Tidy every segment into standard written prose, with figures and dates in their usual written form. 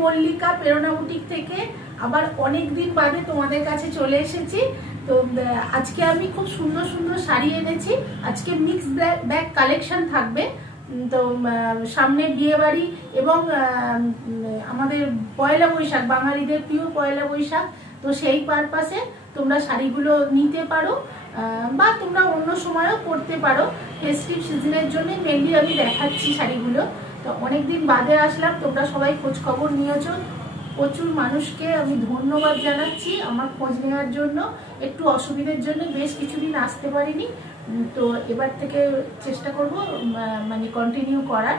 মল্লিকা প্রেরণা বুটিক থেকে আবার অনেক দিন বাদে তোমাদের কাছে চলে এসেছি। তো আজকে আমি খুব সুন্দর সুন্দর শাড়ি এনেছি। আজকে মিক্স ব্যাগ কালেকশন থাকবে। তো সামনে বিয়ে বাড়ি এবং আমাদের পয়লা বৈশাখ, বাঙালিদের প্রিয় পয়লা বৈশাখ, তো সেই পারপাসে তোমরা শাড়িগুলো নিতে পারো বা তোমরা অন্য সময়ও করতে পারো। ফেস্টিভ সিজনের জন্য মেনলি আমি দেখাচ্ছি শাড়িগুলো। তো অনেকদিন বাদে আসলাম, তোমরা সবাই খোঁজ খবর নিয়েছো। প্রচুর মানুষকে আমি ধন্যবাদ জানাচ্ছি আমার খোঁজ নেওয়ার জন্য। একটু অসুবিধার জন্য বেশ কিছুদিন আসতে পারিনি, তো এবার থেকে চেষ্টা করব মানে কন্টিনিউ করার।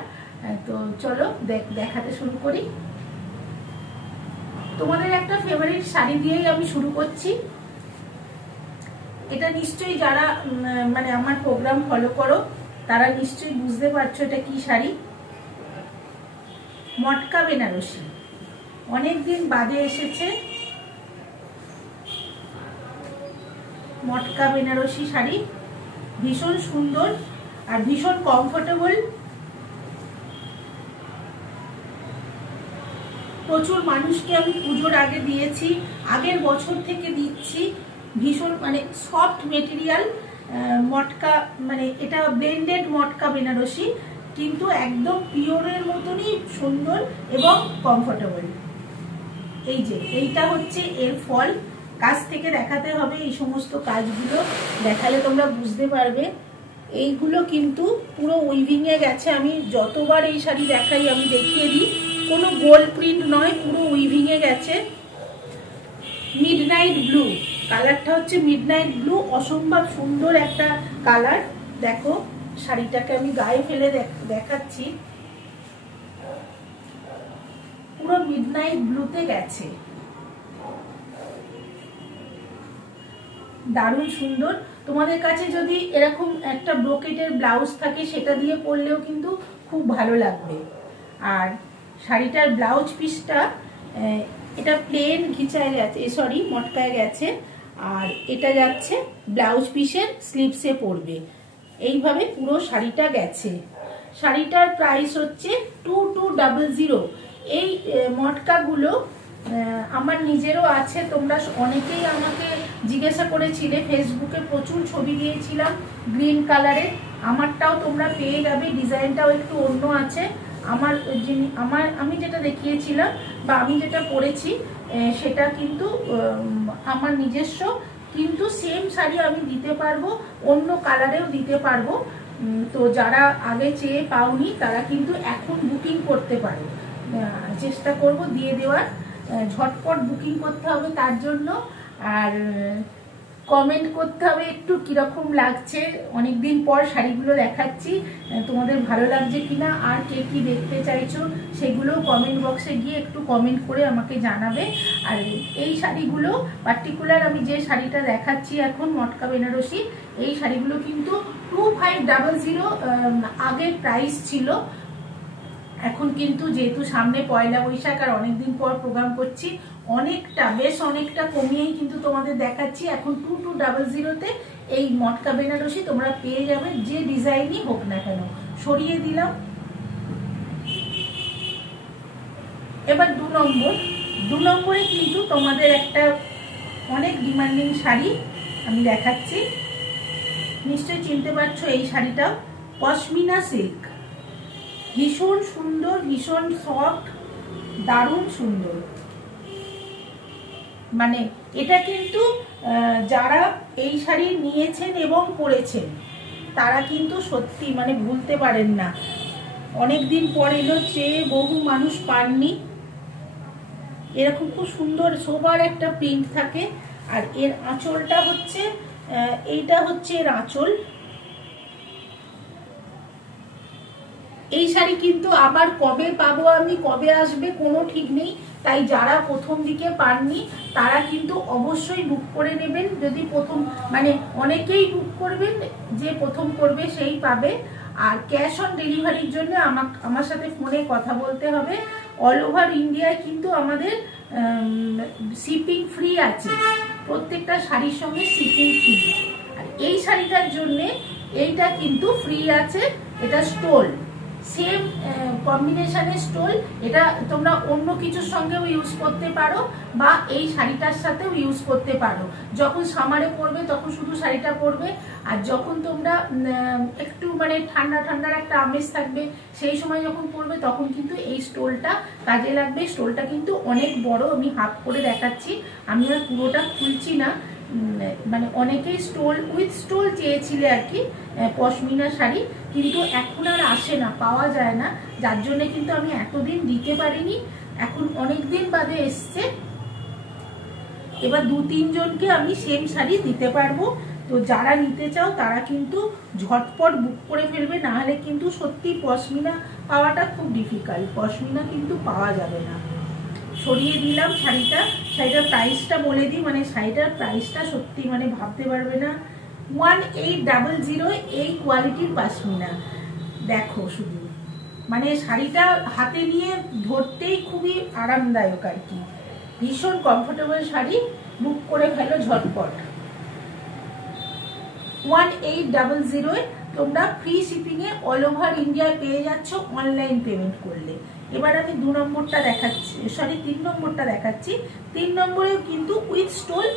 তো চলো দেখাতে শুরু করি। তোমাদের একটা ফেভারিট শাড়ি দিয়েই আমি শুরু করছি। এটা নিশ্চয়ই যারা মানে আমার প্রোগ্রাম ফলো করো তারা নিশ্চয়ই বুঝতে পারছো এটা কি শাড়ি। মটকা বেনারসি, অনেকদিন বাদে এসেছে মটকা বেনারসি শাড়ি। ভীষণ সুন্দর আর ভীষণ কমফোর্টেবল। প্রচুর মানুষকে আমি পুজোর আগে দিয়েছি, আগের বছর থেকে দিচ্ছি। ভীষণ মানে সফট মেটেরিয়াল মটকা, মানে এটা ব্লেন্ডেড মটকা বেনারসি, কিন্তু একদম পিওরের মতনই সুন্দর এবং কমফোর্টেবল। এই যে এইটা হচ্ছে এর ফল। কাছ থেকে দেখাতে হবে, এই সমস্ত কাজগুলো দেখালে তোমরা বুঝতে পারবে। এইগুলো কিন্তু পুরো উইভিং এ গেছে। আমি যতবার এই শাড়ি দেখাই আমি দেখিয়ে দিই, কোনো গোল্ড প্রিন্ট নয়, পুরো উইভিং এ গেছে। মিডনাইট ব্লু কালারটা হচ্ছে, মিডনাইট ব্লু অসম্ভব সুন্দর একটা কালার। দেখো শাড়িটাকে আমি গায়ে ফেলে দেখাচ্ছি, পুরো মিডনাইট ব্লুতে গেছে, দারুণ সুন্দর। তোমাদের কাছে যদি এরকম একটা ব্রোকেটের ব্লাউজ থাকে সেটা দিয়ে পরলেও কিন্তু খুব ভালো লাগবে। আর শাড়িটার ব্লাউজ পিসটা এটা প্লেন ঘিচায় গেছে, সরি মটকায় গেছে, আর এটা যাচ্ছে ব্লাউজ পিসের স্লিভসে পড়বে। এইভাবে পুরো শাড়িটা গেছে। শাড়িটার প্রাইস হচ্ছে 2200। এই মটকাগুলো আমার নিজেরও আছে। তোমরা অনেকেই আমাকে জিজ্ঞাসা করেছিলে, ফেসবুকে প্রচুর ছবি দিয়েছিলাম গ্রিন কালারে। আমারটাও তোমরা পেয়ে যাবে, ডিজাইনটাও একটু অন্য আছে। আমি যেটা দেখিয়েছিলাম বা আমি যেটা পরেছি সেটা কিন্তু আমার নিজস্ব, কিন্তু সেম শাড়ি আমি দিতে পারবো, অন্য কালারেও দিতে পারবো। তো যারা আগে চেয়ে পাওনি তারা কিন্তু এখন বুকিং করতে পারো। চেষ্টা করব দিয়ে দেওয়ার। ঝটপট বুকিং করতে হবে তার জন্য। আর কমেন্ট করতে হবে একটু কিরকম লাগছে। অনেকদিন পর শাড়িগুলো দেখাচ্ছি, তোমাদের ভালো লাগছে কিনা, আর কে কি দেখতে চাইছো সেগুলো কমেন্ট বক্সে গিয়ে একটু কমেন্ট করে আমাকে জানাবে। আর এই শাড়িগুলো পার্টিকুলার আমি যে শাড়িটা দেখাচ্ছি এখন মটকা বেনারসি, এই শাড়িগুলো কিন্তু 2500 আগে প্রাইস ছিল। এখন কিন্তু যেহেতু সামনে পয়লা বৈশাখ আর অনেকদিন পর প্রোগ্রাম করছি, বেশ অনেকটা কমিয়েই কিন্তু তোমাদের দেখাচ্ছি। এখন 2200-তে এই মটকা বেনারসি তোমরা পেয়ে যাবে, যে ডিজাইনই হোক না কেন। সরিয়ে দিলাম। এবার 2 নম্বরে কিন্তু তোমাদের একটা অনেক ডিমান্ডিং শাড়ি আমি দেখাচ্ছি। নিশ্চয়ই চিনতে পারছো এই শাড়িটা, পশমিনা সিল্ক। ভীষণ সুন্দর, ভীষণ সফট, দারুণ সুন্দর। মানে এটা কিন্তু যারা এই শাড়ি নিয়েছেন এবং পরেছেন তারা কিন্তু সত্যি মানে ভুলতে পারেন না। অনেকদিন পর এলো, চেয়ে বহু মানুষ পাননি। এরকম খুব সুন্দর সোবার একটা প্রিন্ট থাকে। আর এর আঁচলটা হচ্ছে, এইটা হচ্ছে এর আঁচল। এই শাড়ি কিন্তু আবার কবে পাবো আমি, কবে আসবে কোনো ঠিক নেই। তাই যারা প্রথম দিকে পাননি তারা কিন্তু অবশ্যই বুক করে নেবেন। যদি প্রথম মানে অনেকেই বুক করবেন, যে প্রথম করবে সেই পাবে। আর ক্যাশ অন ডেলিভারির জন্য আমার সাথে ফোনে কথা বলতে হবে। অল ওভার ইন্ডিয়ায় কিন্তু আমাদের শিপিং ফ্রি আছে, প্রত্যেকটা শাড়ির সঙ্গে শিপিং ফ্রি। আর এই শাড়িটার জন্য এইটা কিন্তু ফ্রি আছে, এটা স্টোল। সেম কম্বিনেশনের স্টোল। এটা তোমরা অন্য কিছুর সঙ্গেও ইউজ করতে পারো বা এই শাড়িটার সাথেও ইউজ করতে পারো। যখন সামারে পরবে তখন শুধু শাড়িটা পরবে, আর যখন তোমরা একটু মানে ঠান্ডা ঠান্ডার একটা আমেজ থাকবে সেই সময় যখন পরবে তখন কিন্তু এই স্টোলটা কাজে লাগবে। স্টোলটা কিন্তু অনেক বড়, আমি হাফ করে দেখাচ্ছি, আমি আর পুরোটা খুলছি না। মানে অনেকেই স্টোল উইথ স্টোল চেয়েছিলে আর কি পশমিনা শাড়ি, কিন্তু এখন আর আসে না, পাওয়া যায় না, যার জন্য কিন্তু আমি এতদিন দিতে পারিনি। এখন অনেক দিন বাদে এসছে, এবার 2-3 জনকে আমি সেম শাড়ি দিতে পারবো। তো যারা নিতে চাও তারা কিন্তু ঝটপট বুক করে ফেলবে, না হলে কিন্তু সত্যি পশমিনা পাওয়াটা খুব ডিফিকাল্ট, পশমিনা কিন্তু পাওয়া যাবে না। সরিয়ে দিলাম শাড়িটার প্রাইসটা বলে দিই, মানে শাড়িটার প্রাইসটা সত্যি মানে ভাবতে পারবে না, 1800 এই কোয়ালিটির পশমিনা। দেখো শুধু মানে শাড়িটা হাতে নিয়ে ধরতেই খুবই আরামদায়ক আর কি, ভীষণ কমফোর্টেবল শাড়ি, বুক করে ফেলো ঝটপট। 1800 তোমরা ফ্রি শিপিং এ অল ওভার ইন্ডিয়ায় পেয়ে যাচ্ছ অনলাইন পেমেন্ট করলে। এবার আমি 2 নম্বরটা দেখাচ্ছি, সরি 3 নম্বরটা দেখাচ্ছি। 3 নম্বরেও কিন্তু উইথ স্টোল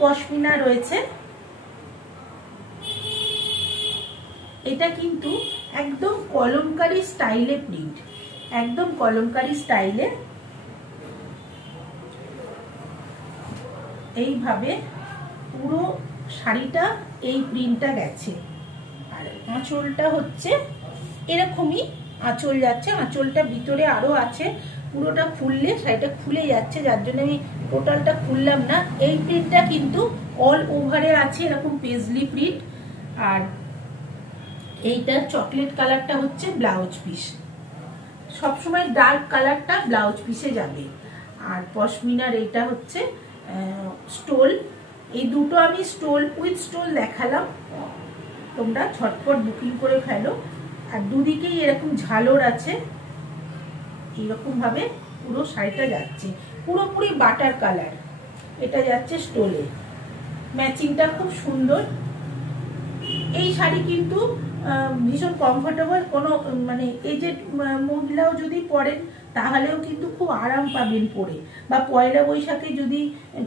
পশমিনা রয়েছে। এটা কিন্তু একদম কলমকারী স্টাইলে প্রিন্ট, একদম কলমকারী স্টাইলে এইভাবে পুরো শাড়িটা এই প্রিন্টটা গেছে। আর আঁচলটা হচ্ছে এরকমই আঁচল যাচ্ছে, আঁচলটা ভিতরে আরো আছে, পুরোটা খুললে শাড়িটা খুলে যাচ্ছে, যার জন্য আমি টোটালটা খুললাম না। এই প্রিন্টটা কিন্তু অল ওভারে আছে এরকম পেজলি প্রিন্ট। আর এইটা চকলেট কালারটা হচ্ছে ব্লাউজ পিস, সবসময় ডার্ক কালারটা ব্লাউজ পিসে যাবে। আর পশমিনার এইটা হচ্ছে স্টোল। এই দুটো আমি স্টোল উইথ স্টোল দেখালাম, তোমরা ঝটপট বুকিং করে ফেলো। আর দুদিকেই এরকম ঝালর আছে, এইরকম ভাবে পুরো শাড়িটা যাচ্ছে, পুরোপুরি বাটার কালার, এটা যাচ্ছে স্টোলে, ম্যাচিংটা খুব সুন্দর। এই শাড়ি কিন্তু ভীষণ কমফোর্টেবল, কোনো মানে এজেড মহিলাও যদি পরেন তাহলেও কিন্তু খুব আরাম পাবেন পরে, বা পয়লা বৈশাখে যদি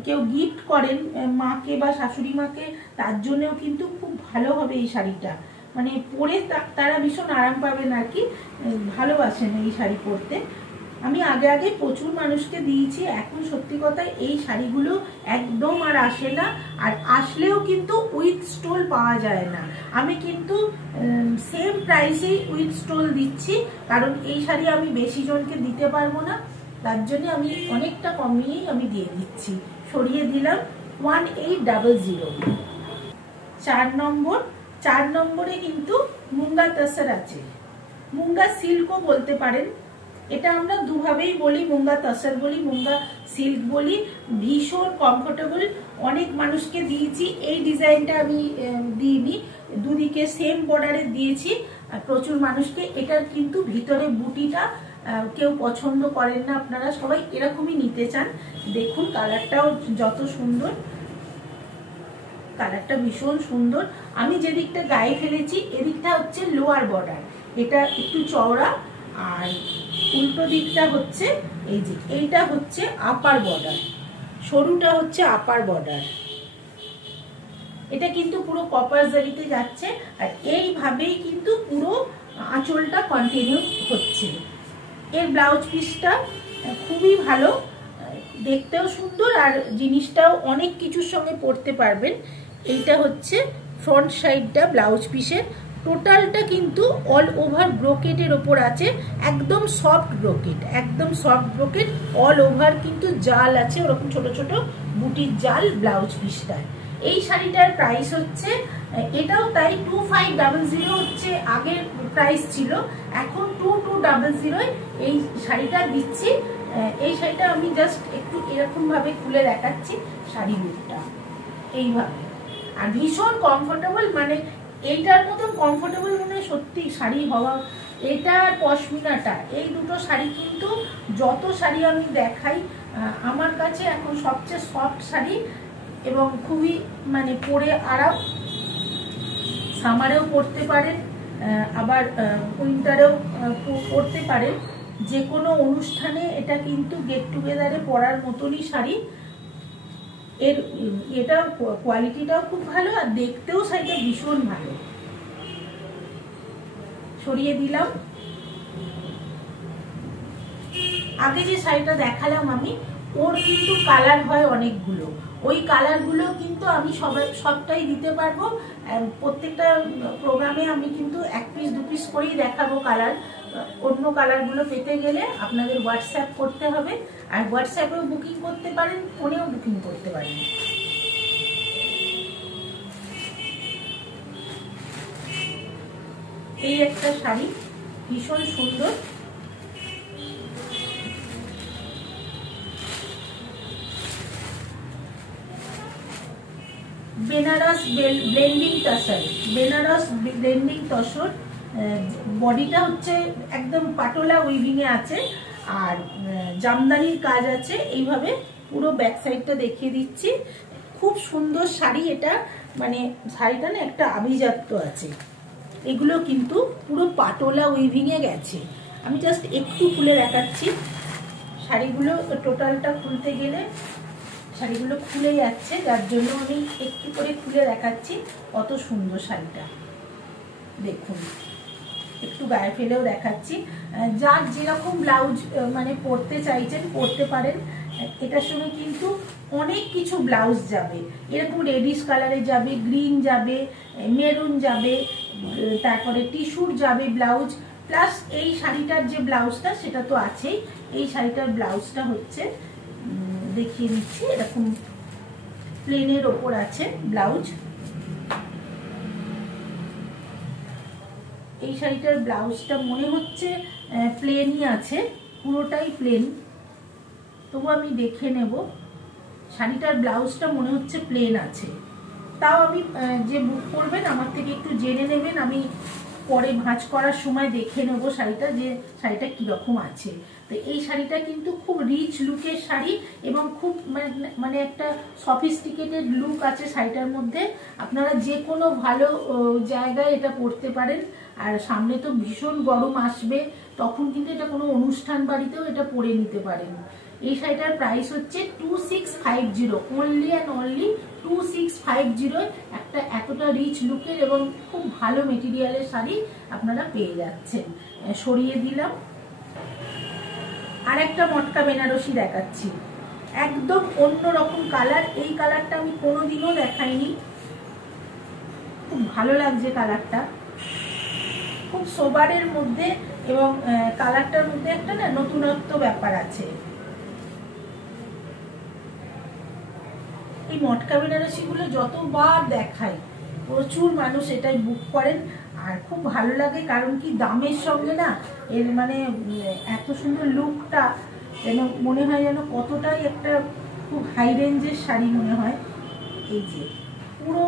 কেউ গিফট করেন মাকে বা শাশুড়ি মাকে, তার জন্যও কিন্তু খুব ভালো হবে এই শাড়িটা, মানে পরে তারা ভীষণ আরাম পাবেন আর কি, ভালোবাসেন এই শাড়ি পরতে। আমি আগে আগে প্রচুর মানুষকে দিয়েছি, এখন সত্যি কথা এই শাড়িগুলো একদম আর আসে না, আর আসলেও কিন্তু উইথ স্টোল পাওয়া যায় না। আমি কিন্তু সেম প্রাইসেই উইথ স্টোল দিচ্ছি, কারণ এই শাড়ি আমি বেশি জনকে দিতে পারবো না, তার জন্য আমি অনেকটা কমিয়েই আমি দিয়ে দিচ্ছি। সরিয়ে দিলাম 1800। 4 নম্বরে কিন্তু মুঙ্গা তসর আছে, মুঙ্গা সিল্কও বলতে পারেন, এটা আমরা দুভাবেই বলি, মুঙ্গা তসর বলি, মুঙ্গা সিল্ক বলি। ভীষণ কমফোর্টেবল, অনেক মানুষকে দিয়েছি। এই ডিজাইনটা আমি দিইনি, দুদিকে সেম বর্ডারে দিয়েছি প্রচুর মানুষকে। এটার কিন্তু ভিতরে বুটিটা কেউ পছন্দ করেন না, আপনারা সবাই এরকমই নিতে চান। দেখুন কালারটাও যত সুন্দর, কালারটা ভীষণ সুন্দর। আমি যেদিকটা গায়ে ফেলেছি এদিকটা হচ্ছে লোয়ার বর্ডার, এটা একটু চওড়া, আর উল্টো দিকটা হচ্ছে এই যে এইটা হচ্ছে আপার বর্ডার, সরুটা হচ্ছে আপার বর্ডার। এটা কিন্তু পুরো কপার জারিতে যাচ্ছে, আর এইভাবেই কিন্তু পুরো আঁচলটা কন্টিনিউ হচ্ছে। এর ব্লাউজ পিসটা খুবই ভালো, দেখতেও সুন্দর, আর জিনিসটাও অনেক কিছুর সঙ্গে পরতে পারবেন। এইটা হচ্ছে ফ্রন্ট সাইডটা ব্লাউজ পিসের, টোটালটা কিন্তু অল ওভার ব্রোকেটের ওপর আছে, একদম সফট ব্রোকেট, একদম সফট ব্রোকেট, অল ওভার কিন্তু জাল আছে, ওরকম ছোট ছোট বুটির জাল ব্লাউজ পিসটায়। এই শাড়িটার প্রাইস হচ্ছে, এটাও তাই 2500 হচ্ছে আগের প্রাইস ছিল, এখন 2200 এই শাড়িটা দিচ্ছি। এই শাড়িটা আমি জাস্ট একটু এরকম ভাবে খুলে দেখাচ্ছি শাড়ি লুকটা এইভাবে, আর ভীষণ কমফোর্টেবল, মানে এইটার মতন কমফোর্টেবল মানে সত্যি শাড়ি হওয়া। এটা আর পশমিনাটা, এই দুটো শাড়ি কিন্তু যত শাড়ি আমি দেখাই আমার কাছে এখন সবচেয়ে সফট শাড়ি, এবং খুবই মানে পরে আরাম, সামারেও পরতে পারেন, আবার উইন্টারেও পরতে পারেন। যে কোনো অনুষ্ঠানে এটা কিন্তু গেট টুগেদারে পরার মতনই শাড়ি। এটা কোয়ালিটিটাও খুব ভালো আর দেখতেও শাড়িটা ভীষণ ভালো। সরিয়ে দিলাম। আগে যে শাড়িটা দেখালাম আমি, ওর কিন্তু কালার হয় অনেকগুলো। ওই কালারগুলো কিন্তু আমি সবটাই দিতে পারবো। প্রত্যেকটা প্রোগ্রামে আমি কিন্তু 1 পিস 2 পিস করেই দেখাবো কালার। অন্য কালারগুলো পেতে গেলে আপনাদের হোয়াটসঅ্যাপ করতে হবে। আর হোয়াটসঅ্যাপেও বুকিং করতে পারেন, ফোনেও বুকিং করতে পারেন। এই একটা শাড়ি ভীষণ সুন্দর। Banaras blending tussar, Banaras blending tussar. বডিটা হচ্ছে একদম পাটোলা উইভিং এ আছে আর জামদানির কাজ আছে। এইভাবে পুরো ব্যাক সাইডটা দেখিয়ে দিচ্ছি। খুব সুন্দর শাড়ি এটা, মানে শাড়িটা না একটা আভিজাত্য আছে। এগুলো কিন্তু পুরো পাটোলা উইভিং এ গেছে। আমি জাস্ট একটু খুলে দেখাচ্ছি। শাড়িগুলো টোটালটা খুলতে গেলে শাড়িগুলো খুলে যাচ্ছে, যার জন্য আমি একটু করে খুলে দেখাচ্ছি। কত সুন্দর শাড়িটা দেখুন। একটু গায়ে ফেলেও দেখাচ্ছি। যার যেরকম ব্লাউজ মানে পরতে চাইছেন পরতে পারেন। এটার সঙ্গে কিন্তু অনেক কিছু ব্লাউজ যাবে। এরকম রেডিশ কালারে যাবে, গ্রিন যাবে, মেরুন যাবে, তারপরে টিস্যুর যাবে ব্লাউজ। প্লাস এই শাড়িটার যে ব্লাউজটা সেটা তো আছেই। এই শাড়িটার ব্লাউজটা হচ্ছে দেখিয়ে দিচ্ছি, এরকম প্লেনের ওপর আছে ব্লাউজ। এই শাড়িটার ব্লাউজটা মনে হচ্ছে প্লেনই আছে, পুরোটাই প্লেন। তবু আমি দেখে নেব। শাড়িটার ব্লাউজটা মনে হচ্ছে প্লেন আছে। তাও আমি যে বুক করবেন আমার থেকে একটু জেনে নেবেন। আমি পরে ভাঁজ করার সময় দেখে নেব শাড়িটা, যে শাড়িটা কিরকম আছে। তো এই শাড়িটা কিন্তু খুব রিচ লুকের শাড়ি এবং খুব মানে একটা সফিস্টিকেটেড লুক আছে শাড়িটার মধ্যে। আপনারা যে কোনো ভালো জায়গায় এটা পরতে পারেন। আর সামনে তো ভীষণ গরম আসবে, তখন কিন্তু এটা কোনো অনুষ্ঠান বাড়িতেও এটা পরে নিতে পারেন। এই শাড়িটার প্রাইস হচ্ছে 2650, অনলি অ্যান্ড অনলি 2650। একটা এতটা রিচ লুকের এবং খুব ভালো মেটেরিয়ালের শাড়ি আপনারা পেয়ে যাচ্ছেন। সরিয়ে দিলাম। আর একটা মটকা বেনারসি দেখাচ্ছি, একদম অন্যরকম কালার। এই কালারটা আমি কোনোদিনও দেখাইনি। খুব ভালো লাগছে কালারটা, খুব সোবারের মধ্যে এবং কালারটার মধ্যে একটা না নতুনত্ব ব্যাপার আছে। এই মটকা বেনারসি গুলো যতবার দেখাই প্রচুর মানুষ এটাই বুক করেন। আর খুব ভালো লাগে, কারণ কি দামের সঙ্গে না এর মানে এত সুন্দর লুকটা যেন মনে হয় যেন কতটাই একটা খুব হাই রেঞ্জের শাড়ি মনে হয়। এই যে পুরো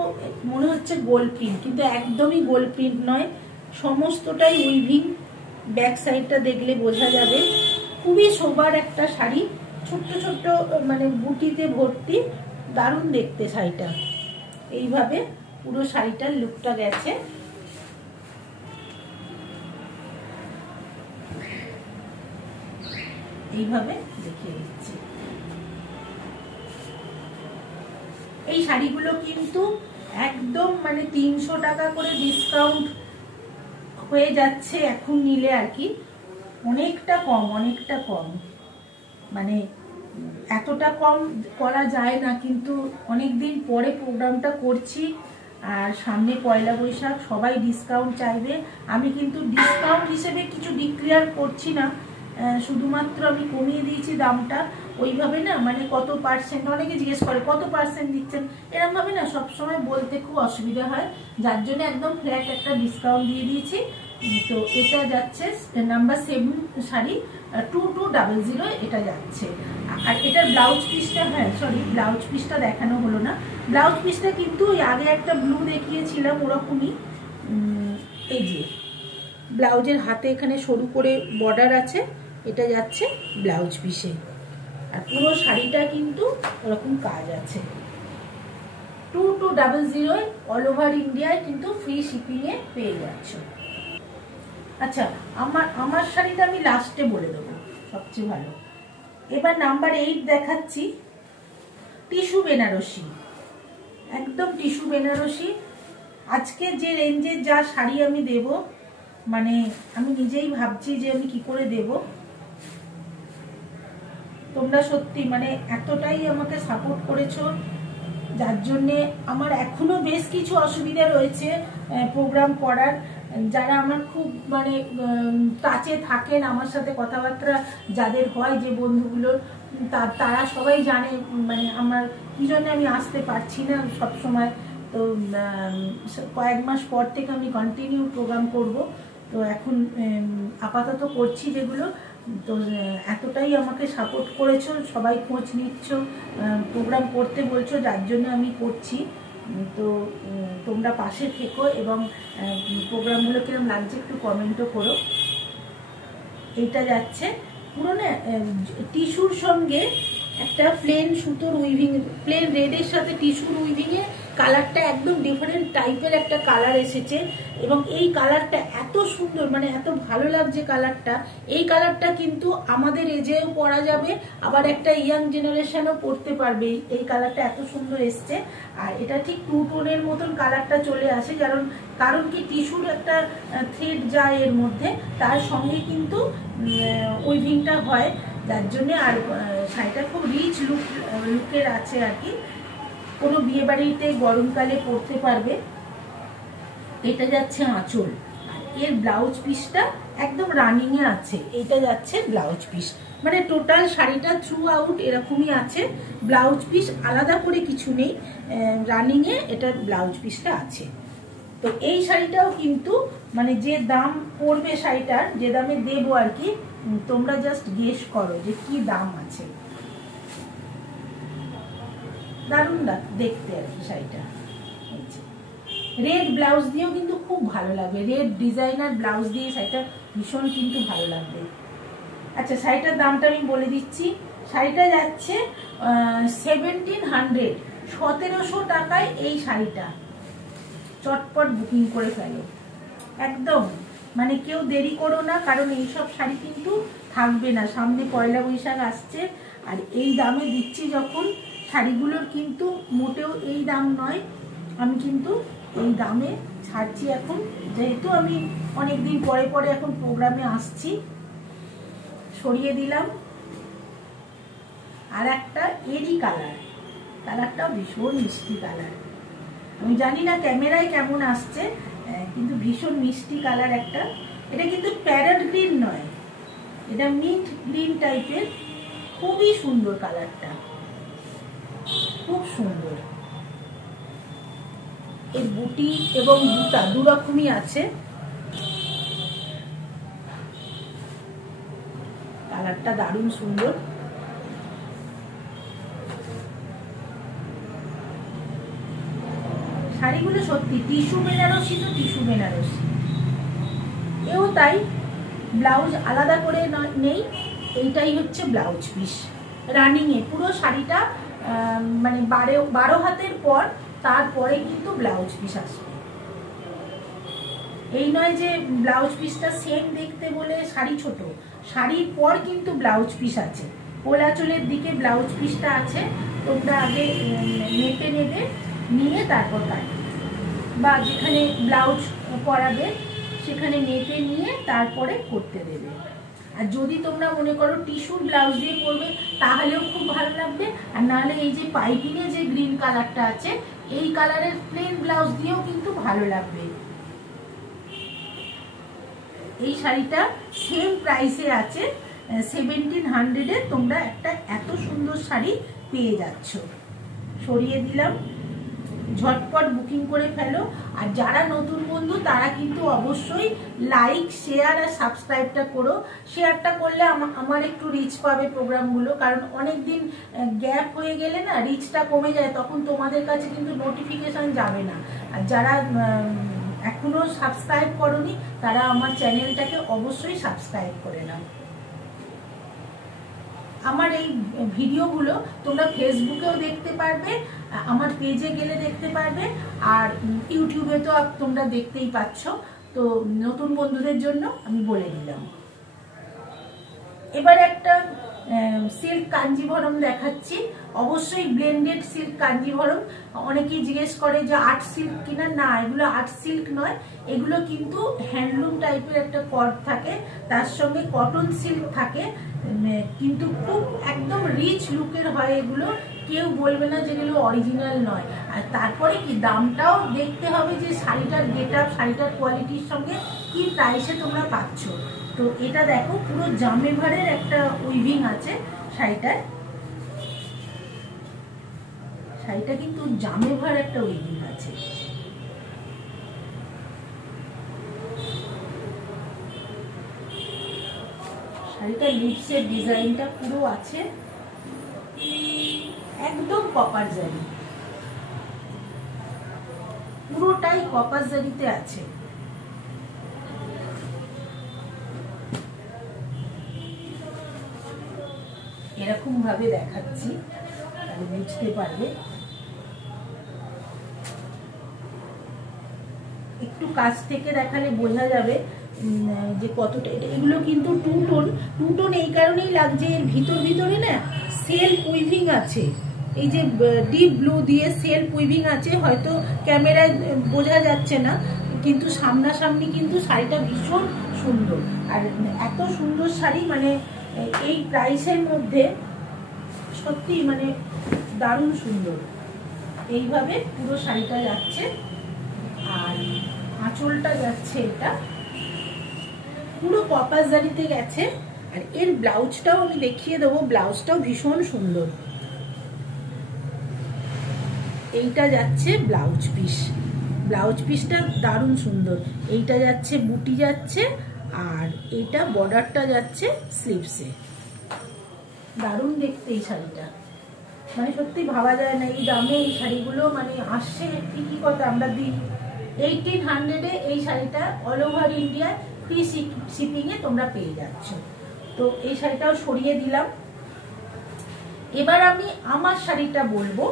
মনে হচ্ছে গোল্ড প্রিন্ট, কিন্তু একদমই গোল্ড প্রিন্ট নয়, সমস্তটাই উইভিং। ব্যাক সাইডটা দেখলে বোঝা যাবে। খুবই সোবার একটা শাড়ি, ছোট্ট ছোট্ট মানে বুটিতে ভর্তি, দারুণ দেখতে শাড়িটা। এইভাবে পুরো শাড়িটার লুকটা গেছে। এইভাবে দেখিয়ে দিচ্ছি। এই শাড়িগুলো কিন্তু একদম মানে 300 টাকা করে ডিসকাউন্ট হয়ে যাচ্ছে এখন নিলে আর কি। অনেকটা কম, অনেকটা কম, মানে এতটা কম করা যায় না, কিন্তু অনেকদিন পরে প্রোগ্রামটা করছি। আর সামনে পয়লা বৈশাখ, সবাই ডিসকাউন্ট চাইবে। আমি কিন্তু ডিসকাউন্ট হিসেবে কিছু ডিক্লেয়ার করছি না, শুধুমাত্র আমি কমিয়ে দিয়েছি দামটা। ওইভাবে না মানে কত পার্সেন্ট, অনেকে জিজ্ঞেস করে কত পার্সেন্ট দিচ্ছেন, এরকম ভাবে না সবসময় বলতে খুব অসুবিধা হয়, যার জন্য একদম ফ্ল্যাট একটা ডিসকাউন্ট দিয়ে দিয়েছি। তো এটা যাচ্ছে নাম্বার 7 শাড়ি 2200, এটা যাচ্ছে। আর এটার ব্লাউজ পিসটা, হ্যাঁ সরি ব্লাউজ পিসটা দেখানো হলো না। ব্লাউজ পিসটা কিন্তু আগে একটা ব্লু দেখিয়েছিলাম ওরকমই। এই যে ব্লাউজের হাতে এখানে সরু করে বর্ডার আছে, এটা যাচ্ছে ব্লাউজ পিসে। আর পুরো শাড়িটা কিন্তু ওরকম কাজ আছে। 2200 অল ওভার ইন্ডিয়ায় কিন্তু ফ্রি শিপিংয়ে পেয়ে যাচ্ছ। আচ্ছা, আমার শাড়িটা আমি লাস্টে বলে দেবো, সবচেয়ে ভালো। এবার নাম্বার 8 দেখাচ্ছি, টিস্যু বেনারসি, একদম টিস্যু বেনারসি। আজকে যে রেঞ্জের যা শাড়ি আমি দেব, মানে আমি নিজেই ভাবছি যে আমি কি করে দেব। তোমরা সত্যি মানে এতটাই আমাকে সাপোর্ট করেছো, যার জন্যে আমার এখনো বেশ কিছু অসুবিধা রয়েছে প্রোগ্রাম করার। যারা আমার খুব মানে টাচে থাকেন, আমার সাথে কথাবার্তা যাদের হয়, যে বন্ধুগুলোর, তারা সবাই জানে মানে আমার কি জন্য আমি আসতে পারছি না সব সময়। তো কয়েক মাস পর থেকে আমি কন্টিনিউ প্রোগ্রাম করব। তো এখন আপাতত করছি যেগুলো। তো এতটাই আমাকে সাপোর্ট করেছো, সবাই খোঁজ নিচ্ছ, প্রোগ্রাম করতে বলছো, যার জন্য আমি করছি। তো তোমরা পাশে থেকো এবং প্রোগ্রামগুলো কিরকম লাগছে একটু কমেন্টও করো। এইটা যাচ্ছে পুরো না টিস্যুর সঙ্গে একটা প্লেন সুতোর উইভিং, প্লেন রেডের সাথে টিস্যুর উইভিংয়ে কালারটা একদম ডিফারেন্ট টাইপের একটা কালার এসেছে। এবং এই কালারটা এত সুন্দর, মানে এত ভালো লাগছে কালারটা। এই কালারটা কিন্তু আমাদের এজেও পরা যাবে, আবার একটা ইয়াং জেনারেশনও পরতে পারবে। এই কালারটা এত সুন্দর এসছে। আর এটা ঠিক টু টোনের মতন কালারটা চলে আসে, কারণ কি টিস্যুর একটা থ্রেড যায় এর মধ্যে, তার সঙ্গে কিন্তু উইভিংটা হয়, যার জন্য। আর শাড়িটা খুব রিচ লুকের আছে আর কি, কোনো বিয়ে বাড়িতে গরমকালে পরতে পারবে। এটা যাচ্ছে আঁচল, আর এর ব্লাউজ পিসটা একদম রানিং এ আছে। এটা যাচ্ছে ব্লাউজ পিস, মানে টোটাল শাড়িটা থ্রু আউট এরকমই আছে, ব্লাউজ পিস আলাদা করে কিছু নেই, রানিং এ এটা ব্লাউজ পিসটা আছে। তো এই শাড়িটাও কিন্তু মানে যে দাম পড়বে শাড়িটার, যে দামে দেবো আর কি, তোমরা জাস্ট গেস করো যে কি দাম আছে। দারুণ দেখতে আর কি শাড়িটা। রেড ব্লাউজ দিয়েও কিন্তু খুব ভালো লাগবে, রেড ডিজাইনার ব্লাউজ দিয়ে শাড়িটা ভীষণ কিন্তু ভালো লাগবে। আচ্ছা, শাড়িটার দামটা আমি বলে দিচ্ছি। শাড়িটা যাচ্ছে 1700, 1700 টাকায় এই শাড়িটা। চটপট বুকিং করে ফেলো একদম, মানে কেউ দেরি করো না, কারণ এইসব শাড়ি কিন্তু থাকবে না, সামনে পয়লা বৈশাখ আসছে। আর এই দামে দিচ্ছি যখন, শাড়িগুলোর কিন্তু মোটেও এই দাম নয়, আমি কিন্তু এই দামে ছাড়ছি এখন, যেহেতু আমি অনেকদিন পরে পরে এখন প্রোগ্রামে আসছি। সরিয়ে দিলাম। আর একটা এরি কালারটাও ভীষণ মিষ্টি কালার। আমি জানি না ক্যামেরায় কেমন আসছে, কিন্তু ভীষণ মিষ্টি কালার একটা। এটা কিন্তু প্যারট গ্রিন নয়, এটা মিন্ট গ্রিন টাইপের, খুবই সুন্দর কালারটা, খুব সুন্দর। এর বুটি এবং বুটা দুরকমই আছে। কালারটা দারুণ সুন্দর। শাড়িগুলো সত্যি টিস্যু বেনারসি, তো টিস্যু বেনারসি এও তাই, ব্লাউজ আলাদা করে নেই। এইটাই হচ্ছে ব্লাউজ পিস রানিং এ। পুরো শাড়িটা মানে 12 হাতের পর, তারপরে কিন্তু ব্লাউজ পিস আসবে। এই নয় যে ব্লাউজ পিসটা সেম দেখতে বলে শাড়ি ছোট, শাড়ির পর কিন্তু ব্লাউজ পিস আছে। কোলাচলের দিকে ব্লাউজ পিসটা আছে, তোমরা আগে মেপে নেবে, নিয়ে তারপর কাটবে, বা যেখানে ব্লাউজ পরাবে সেখানে মেপে নিয়ে তারপরে করতে দেবে। আর যদি তোমরা মনে করো টিস্যুর ব্লাউজ দিয়ে পরবে, তাহলেও খুব ভালো লাগবে। আর নাহলে এই যে পাইপিংয়ে যে গ্রিন কালারটা আছে, এই কালারের প্লেন ব্লাউজ দিয়েও কিন্তু ভালো লাগবে। এই শাড়িটা সেম প্রাইসে আছে, 1700-এ তোমরা একটা এত সুন্দর শাড়ি পেয়ে যাচ্ছ। সরিয়ে দিলাম। ঝটপট বুকিং করে ফেলো। আর যারা নতুন বন্ধু, তারা কিন্তু অবশ্যই লাইক, শেয়ার আর সাবস্ক্রাইবটা করো। শেয়ারটা করলে আমার একটু রিচ পাবে প্রোগ্রামগুলো, কারণ অনেক দিন গ্যাপ হয়ে গেলে না রিচটা কমে যায়, তখন তোমাদের কাছে কিন্তু নোটিফিকেশন যাবে না। আর যারা এখনো সাবস্ক্রাইব করোনি, তারা আমার চ্যানেলটাকে অবশ্যই সাবস্ক্রাইব করে নাও। আমার এই ভিডিওগুলো তোমরা ফেসবুকেও দেখতে পারবে, আমার পেজে গেলে দেখতে পারবে, আর ইউটিউবে তো তোমরা দেখতেই পাচ্ছ। তো নতুন বন্ধুদের জন্য আমি বলে দিলাম। এবার একটা সিল্ক কাঞ্জিভরম দেখাচ্ছি, অবশ্যই ব্লেন্ডেড সিল্ক কাঞ্জিভরম। অনেকেই জিজ্ঞেস করে যে আর্ট সিল্ক কিনা, না এগুলো আর্ট সিল্ক নয়, এগুলো কিন্তু হ্যান্ডলুম টাইপের একটা কর্ড থাকে, তার সঙ্গে কটন সিল্ক থাকে, কিন্তু খুব একদম রিচ লুকের হয় এগুলো, কেউ বলবে না যেগুলো অরিজিনাল নয়। আর তারপরে কি দামটাও দেখতে হবে যে শাড়িটার গেট আপ, শাড়িটার কোয়ালিটির সঙ্গে কি প্রাইসে তোমরা পাচ্ছ। তো এটা দেখো পুরো জামেভারের একটা উইভিং আছে শাড়িটায়, শাড়িটা কিন্তু জামেভার একটা উইভিং আছে। শাড়িটার লিপসের ডিজাইনটা পুরো আছে একদম কপার জারি, পুরোটাই কপার জারিতে আছে। এরকম ভাবে দেখাচ্ছি তাহলে বুঝতে পারবে। একটু কাছ থেকে দেখালে বোঝা যাবে যে কতটা। এগুলো কিন্তু টু টোন এই কারণেই লাগছে, এর ভিতরে না সেলফ উইভিং আছে, এই যে ডিপ ব্লু দিয়ে সেলফ উইভিং আছে, হয়তো ক্যামেরায় বোঝা যাচ্ছে না, কিন্তু সামনাসামনি কিন্তু শাড়িটা ভীষণ সুন্দর। আর এত সুন্দর শাড়ি মানে এই প্রাইসের মধ্যে সত্যি মানে দারুণ সুন্দর। এইভাবে পুরো শাড়িটা যাচ্ছে, আর আঁচলটা যাচ্ছে এটা পুরো কপার জারিতে গেছে। আর এর ব্লাউজটাও আমি দেখিয়ে দেবো, ব্লাউজটাও ভীষণ সুন্দর। এইটা যাচ্ছে ব্লাউজ পিস, ব্লাউজ পিসটা দারুণ সুন্দর। এইটা যাচ্ছে বুটি যাচ্ছে, আর এইটা বর্ডারটা যাচ্ছে স্লিভসে। দারুণ দেখতে এই শাড়িটা, মানে সত্যি ভাবা যায় না এই দামে এই শাড়িগুলো মানে আসছে। ঠিকই কথা, আমরা দিই 1800-এ এই শাড়িটা অল ওভার ইন্ডিয়ায় ফ্রি শিপিংয়ে তোমরা পেয়ে যাচ্ছ। তো এই শাড়িটাও সরিয়ে দিলাম। এবার আমি আমার শাড়িটা বলবো,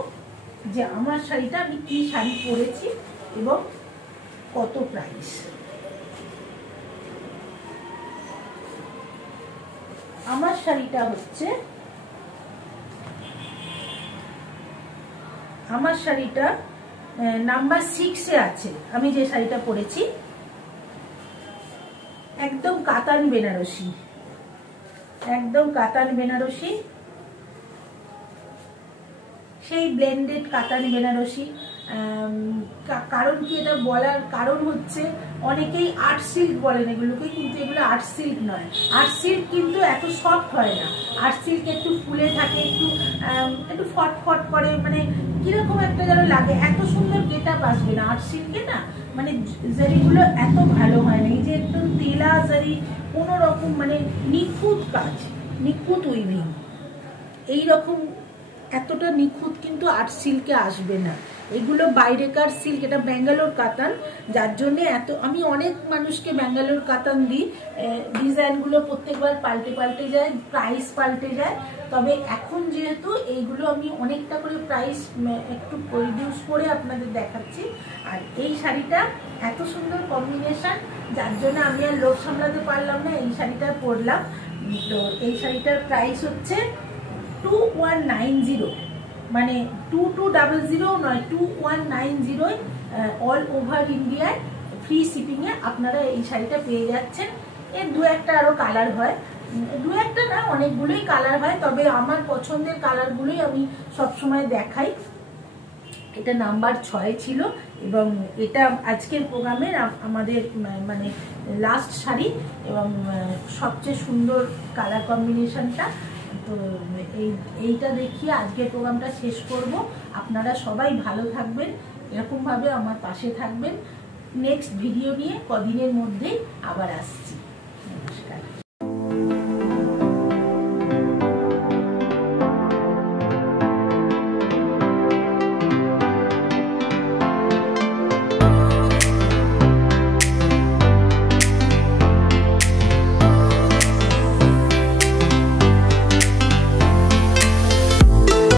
যে আমার শাড়িটা আমি কি শাড়ি পরেছি এবং কত প্রাইস। আমার শাড়িটা হচ্ছে, আমার শাড়িটা নাম্বার 6-এ আছে। আমি যে শাড়িটা পরেছি একদম কাতান বেনারসি, একদম কাতান বেনারসি, সেই ব্লেন্ডেড কাতান বেনারসি। কারণ কি এটা বলার কারণ হচ্ছে অনেকেই আর্ট সিল্ক বলেন এগুলোকে, কিন্তু এগুলো আর্ট সিল্ক নয়। আর্ট সিল্ক কিন্তু এত সফট হয় না, আর্ট সিল্ক একটু ফুলে থাকে, একটু ফটফট করে, মানে কিরকম একটা যেন লাগে, এত সুন্দর গেট আপ আসবে না আর্ট সিল্কে না, মানে জারিগুলো এত ভালো হয় না। এই যে একটু তেলা জারি, কোনো রকম মানে নিখুঁত কাজ, নিখুঁত উইভিং, এইরকম এতটা নিখুঁত কিন্তু আর্ট সিল্কে আসবে না। এগুলো বাইরেকার সিল্ক, এটা ব্যাঙ্গালোর কাতান, যার জন্য এত আমি অনেক মানুষকে ব্যাঙ্গালোর কাতান দিই। ডিজাইনগুলো প্রত্যেকবার পাল্টে যায়, প্রাইস পাল্টে যায়। তবে এখন যেহেতু এইগুলো আমি অনেকটা করে প্রাইস একটু রিডিউস করে আপনাদের দেখাচ্ছি। আর এই শাড়িটা এত সুন্দর কম্বিনেশন, যার জন্য আমি আর লোভ সামলাতে পারলাম না, এই শাড়িটা পরলাম। তো এই শাড়িটার প্রাইস হচ্ছে 2190, মানে 2200 নয়, 2190 অল ওভার ইন্ডিয়ায় ফ্রি শিপিংয়ে আপনারা এই শাড়িটা পেয়ে যাচ্ছেন। এর দু একটা আরও কালার হয়, দু একটা না অনেকগুলোই কালার হয়, তবে আমার পছন্দের কালারগুলোই আমি সবসময় দেখাই। এটা নাম্বার 6 ছিল এবং এটা আজকের প্রোগ্রামের আমাদের মানে লাস্ট শাড়ি এবং সবচেয়ে সুন্দর কালার কম্বিনেশনটা। তো এইটা দেখিয়ে আজকের প্রোগ্রামটা শেষ করব। আপনারা সবাই ভালো থাকবেন, এরকমভাবে আমার পাশে থাকবেন। নেক্সট ভিডিও নিয়ে কদিনের মধ্যেই আবার আসছি।